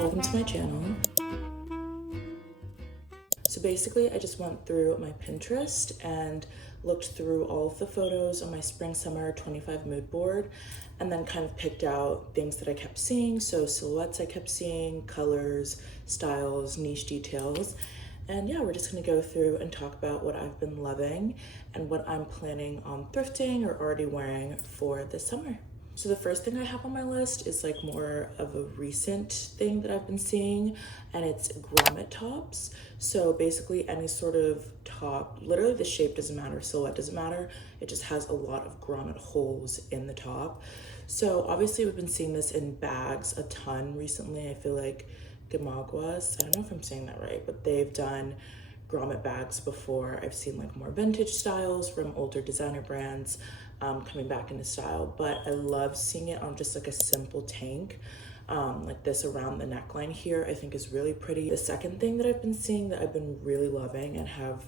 welcome to my channel. So basically I just went through my Pinterest and looked through all of the photos on my spring summer 25 mood board and then kind of picked out things that I kept seeing. So silhouettes I kept seeing, colors, styles, niche details. And yeah, we're just gonna go through and talk about what I've been loving and what I'm planning on thrifting or already wearing for this summer. So the first thing I have on my list is like more of a recent thing that I've been seeing, and it's grommet tops. So basically any sort of top, literally the shape doesn't matter, silhouette doesn't matter. It just has a lot of grommet holes in the top. So obviously we've been seeing this in bags a ton recently. I feel like Gamaguas, I don't know if I'm saying that right, but they've done grommet bags before. I've seen like more vintage styles from older designer brands coming back into style, but I love seeing it on just like a simple tank like this around the neckline here. I think is really pretty. The second thing that I've been seeing that I've been really loving and have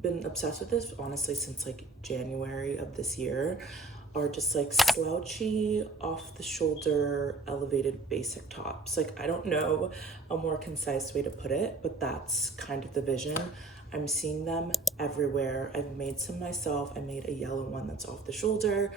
been obsessed with this honestly since like January of this year are just like slouchy, off the shoulder, elevated basic tops. Like I don't know a more concise way to put it, but that's kind of the vision. I'm seeing them everywhere. I've made some myself. I made a yellow one that's off the shoulder.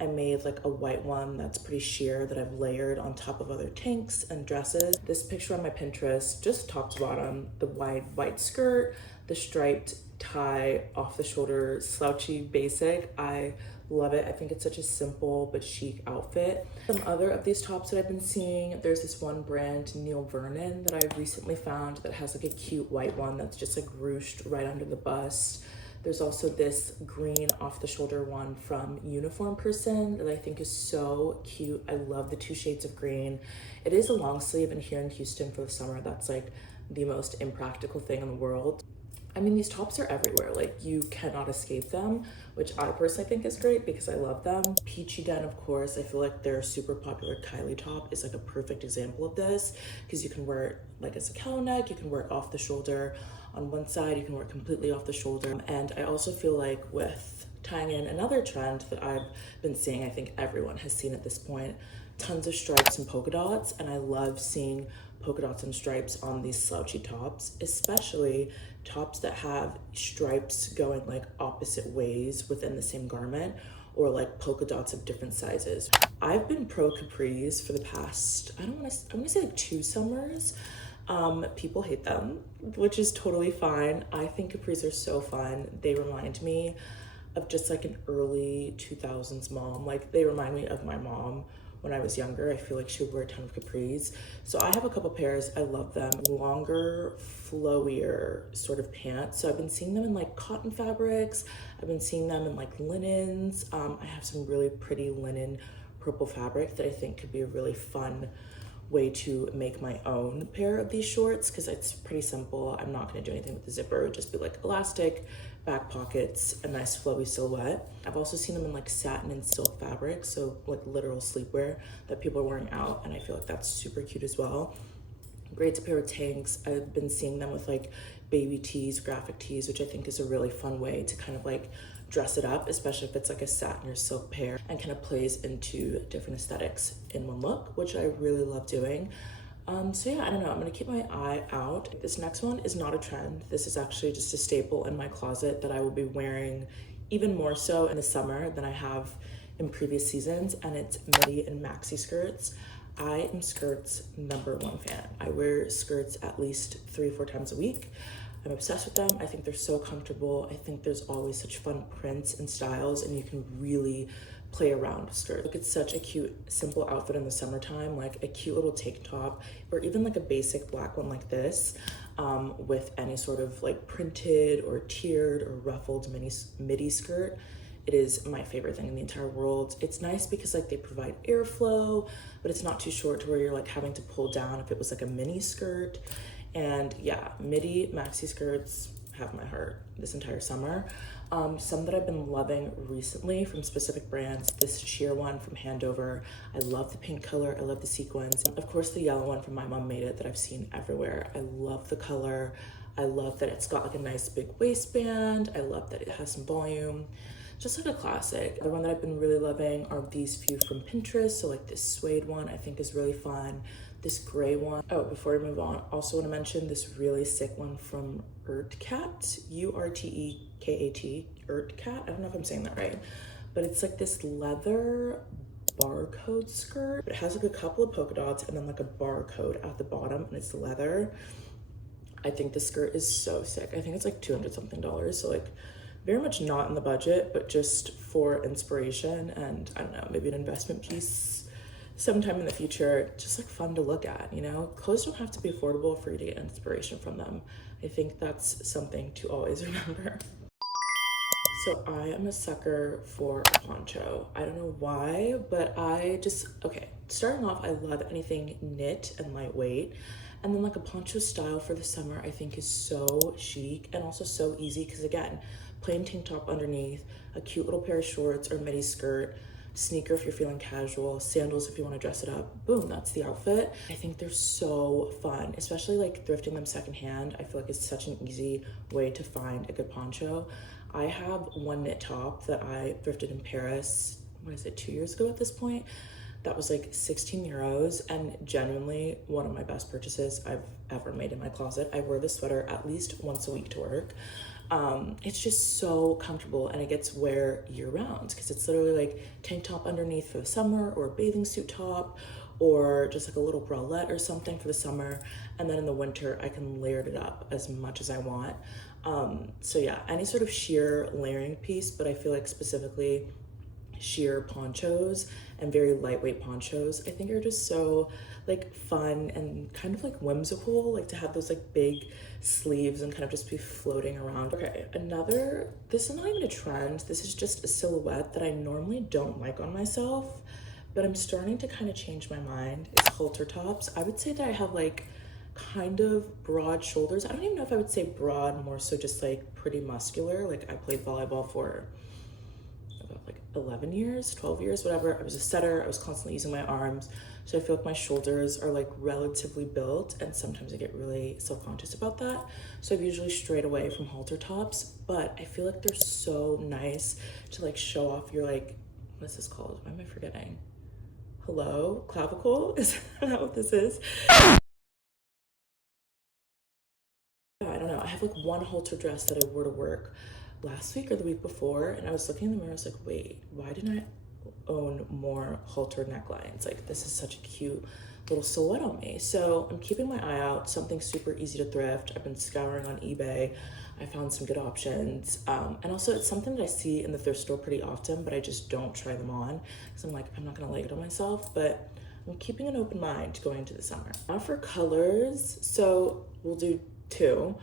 I made like a white one that's pretty sheer that I've layered on top of other tanks and dresses. This picture on my Pinterest, just top to bottom, the wide white skirt, the striped tie, off the shoulder, slouchy basic. I love it. I think it's such a simple but chic outfit. Some other of these tops that I've been seeing, there's this one brand, Neil Vernon, that I recently found that has like a cute white one that's just like ruched right under the bust. There's also this green off the shoulder one from Uniform Person that I think is so cute. I love the two shades of green. It is a long sleeve, and here in Houston for the summer, that's like the most impractical thing in the world. I mean, these tops are everywhere. Like you cannot escape them, which I personally think is great because I love them. Peachy Den, of course, I feel like their super popular Kylie top is like a perfect example of this because you can wear it like as a cowl neck, you can wear it off the shoulder on one side, you can wear it completely off the shoulder. And I also feel like with tying in another trend that I've been seeing, I think everyone has seen at this point, tons of stripes and polka dots, and I love seeing polka dots and stripes on these slouchy tops, especially tops that have stripes going like opposite ways within the same garment, or like polka dots of different sizes. I've been pro capris for the past, I'm gonna say like 2 summers. People hate them, which is totally fine. I think capris are so fun. They remind me of just like an early 2000s mom. Like they remind me of my mom when I was younger. I feel like she would wear a ton of capris. So I have a couple pairs, I love them. Longer, flowier sort of pants. So I've been seeing them in like cotton fabrics. I've been seeing them in like linens. I have some really pretty linen purple fabric that I think could be a really fun way to make my own pair of these shorts because it's pretty simple. I'm not gonna do anything with the zipper. It would just be like elastic, back pockets, a nice flowy silhouette. I've also seen them in like satin and silk fabric, so like literal sleepwear that people are wearing out, and I feel like that's super cute as well. Great to pair with tanks. I've been seeing them with like baby tees, graphic tees, which I think is a really fun way to kind of like dress it up, especially if it's like a satin or silk pair, and kind of plays into different aesthetics in one look, which I really love doing. So yeah, I don't know, I'm gonna keep my eye out. This next one is not a trend. This is actually just a staple in my closet that I will be wearing even more so in the summer than I have in previous seasons, and it's midi and maxi skirts. I am skirts #1 fan. I wear skirts at least 3 or 4 times a week. I'm obsessed with them. I think they're so comfortable. I think there's always such fun prints and styles, and you can really play around with skirts. Like it's such a cute, simple outfit in the summertime, like a cute little tank top, or even like a basic black one like this, with any sort of like printed or tiered or ruffled midi skirt. It is my favorite thing in the entire world. It's nice because like they provide airflow, but it's not too short to where you're like having to pull down if it was like a mini skirt. And yeah, midi maxi skirts have my heart this entire summer. Some that I've been loving recently from specific brands, this sheer one from Handover. I love the pink color, I love the sequins. Of course, the yellow one from My Mom Made It that I've seen everywhere. I love the color. I love that it's got like a nice big waistband. I love that it has some volume. Just like a classic. The one that I've been really loving are these few from Pinterest. So like this suede one I think is really fun. this gray one. Oh, before we move on, also want to mention this really sick one from Urtecat, U-R-T-E-K-A-T, Urtecat. I don't know if I'm saying that right, but it's like this leather barcode skirt. It has like a couple of polka dots and then like a barcode at the bottom, and it's leather. I think the skirt is so sick. I think it's like $200 something, so like very much not in the budget, but just for inspiration and I don't know, maybe an investment piece sometime in the future, just like fun to look at, you know? Clothes don't have to be affordable for you to get inspiration from them. I think that's something to always remember. So I am a sucker for a poncho. I don't know why, but okay, starting off, I love anything knit and lightweight. And then like a poncho style for the summer, I think is so chic and also so easy because again, plain tank top underneath, a cute little pair of shorts or midi skirt, sneaker if you're feeling casual, sandals if you want to dress it up, boom, that's the outfit. I think they're so fun, especially like thrifting them secondhand. I feel like it's such an easy way to find a good poncho. I have one knit top that I thrifted in Paris, 2 years ago at this point? That was like 16 euros and genuinely one of my best purchases I've ever made in my closet. I wear this sweater at least once a week to work. It's just so comfortable and it gets wear year round because it's literally like tank top underneath for the summer or a bathing suit top or just like a little bralette or something for the summer. And then in the winter, I can layer it up as much as I want. So yeah, any sort of sheer layering piece, but I feel like specifically sheer ponchos and very lightweight ponchos, I think are just so like fun and kind of like whimsical, like to have those like big sleeves and kind of just be floating around. Okay, this is not even a trend, this is just a silhouette that I normally don't like on myself, but I'm starting to kind of change my mind, is halter tops. I would say that I have like kind of broad shoulders. I don't even know if I would say broad, more so just like pretty muscular. Like I played volleyball for about like 11 years, 12 years, whatever. I was a setter, I was constantly using my arms. So I feel like my shoulders are like relatively built and sometimes I get really self-conscious about that. So I've usually strayed away from halter tops, but I feel like they're so nice to like show off your like, what's this called? Why am I forgetting? Hello? Clavicle? Is that what this is? I don't know. I have like one halter dress that I wore to work last week or the week before, and I was looking in the mirror, I was like, wait, why didn't I own more halter necklines? Like this is such a cute little silhouette on me. So I'm keeping my eye out, something super easy to thrift. I've been scouring on eBay. I found some good options. And also it's something that I see in the thrift store pretty often, but I just don't try them on because I'm like, I'm not gonna like it on myself, but I'm keeping an open mind going into the summer. Now for colors, so we'll do two.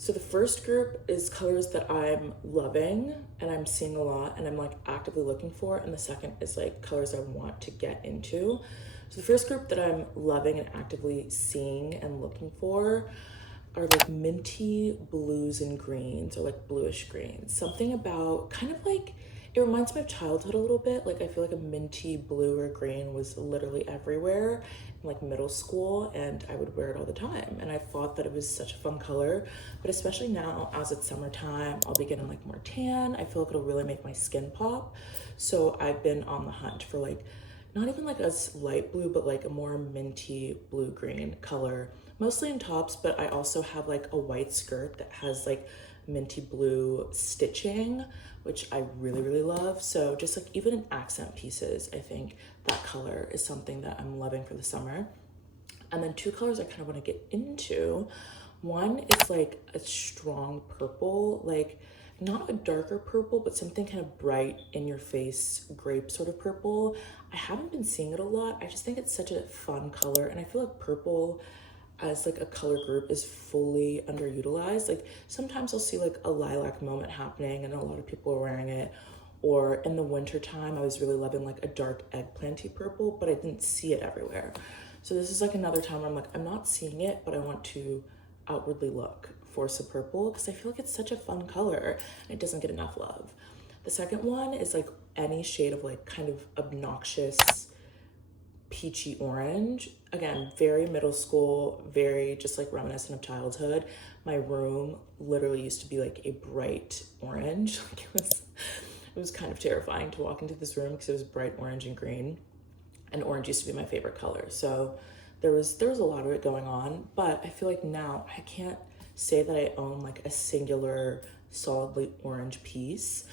So the first group is colors that I'm loving and I'm seeing a lot and I'm like actively looking for. And the second is like colors I want to get into. So the first group that I'm loving and actively seeing and looking for are like minty blues and greens or like bluish greens. Something about kind of like, it reminds me of childhood a little bit. Like I feel like a minty blue or green was literally everywhere in like middle school and I would wear it all the time. And I thought that it was such a fun color, but especially now as it's summertime, I'll be getting like more tan. I feel like it'll really make my skin pop. So I've been on the hunt for like, not even like a light blue, but like a more minty blue-green color, mostly in tops, but I also have like a white skirt that has like minty blue stitching, which I really, really love. So just like even in accent pieces, I think that color is something that I'm loving for the summer. And then two colors I kind of want to get into. One is like a strong purple, like not a darker purple, but something kind of bright in your face, grape sort of purple. I haven't been seeing it a lot. I just think it's such a fun color. And I feel like purple as like a color group is fully underutilized. Like sometimes I'll see like a lilac moment happening and a lot of people are wearing it. Or in the winter time, I was really loving like a dark eggplanty purple, but I didn't see it everywhere. So this is like another time where I'm like, I'm not seeing it, but I want to outwardly look for some purple because I feel like it's such a fun color and it doesn't get enough love. The second one is like any shade of like kind of obnoxious peachy orange. Again, very middle school, very just like reminiscent of childhood. My room literally used to be like a bright orange. Like it was kind of terrifying to walk into this room because it was bright orange and green. And orange used to be my favorite color. So there was a lot of it going on, but I feel like now I can't say that I own like a singular solidly orange piece.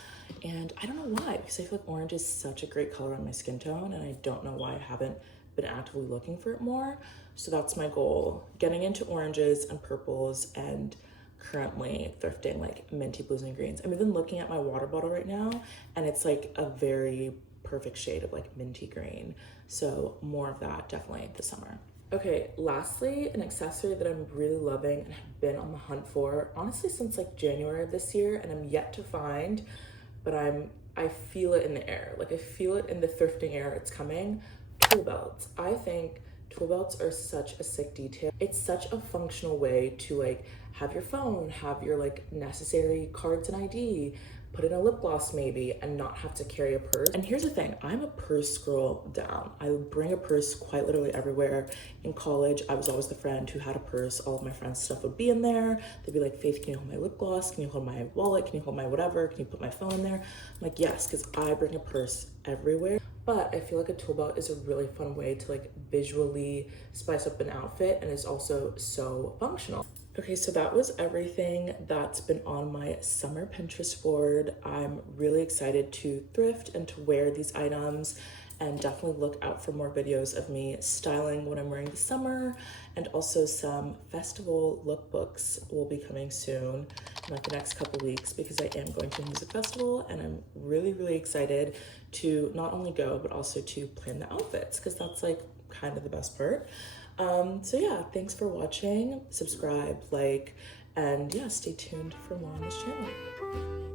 And I don't know why, because I feel like orange is such a great color on my skin tone, and I don't know why I haven't been actively looking for it more. So that's my goal, getting into oranges and purples, and currently thrifting like minty blues and greens. I'm even looking at my water bottle right now, and it's like a very perfect shade of like minty green. So more of that definitely this summer. Okay, lastly, an accessory that I'm really loving and have been on the hunt for, honestly, since like January of this year, and I'm yet to find, but I feel it in the air. Like I feel it in the thrifting air, it's coming. Tool belts. I think tool belts are such a sick detail. It's such a functional way to like have your phone, have your like necessary cards and ID, put in a lip gloss maybe, and not have to carry a purse. And here's the thing, I'm a purse girl down. I bring a purse quite literally everywhere. In college, I was always the friend who had a purse. All of my friends' stuff would be in there. They'd be like, Faith, can you hold my lip gloss? Can you hold my wallet? Can you hold my whatever? Can you put my phone in there? I'm like, yes, because I bring a purse everywhere. But I feel like a tool belt is a really fun way to like visually spice up an outfit, and is also so functional. Okay, so that was everything that's been on my summer Pinterest board. I'm really excited to thrift and to wear these items, and definitely look out for more videos of me styling what I'm wearing this summer, and also some festival lookbooks will be coming soon in like the next couple weeks, because I am going to a music festival, and I'm really, really excited to not only go, but also to plan the outfits, because that's like kind of the best part. So yeah, thanks for watching, subscribe, like, and yeah, stay tuned for more on this channel.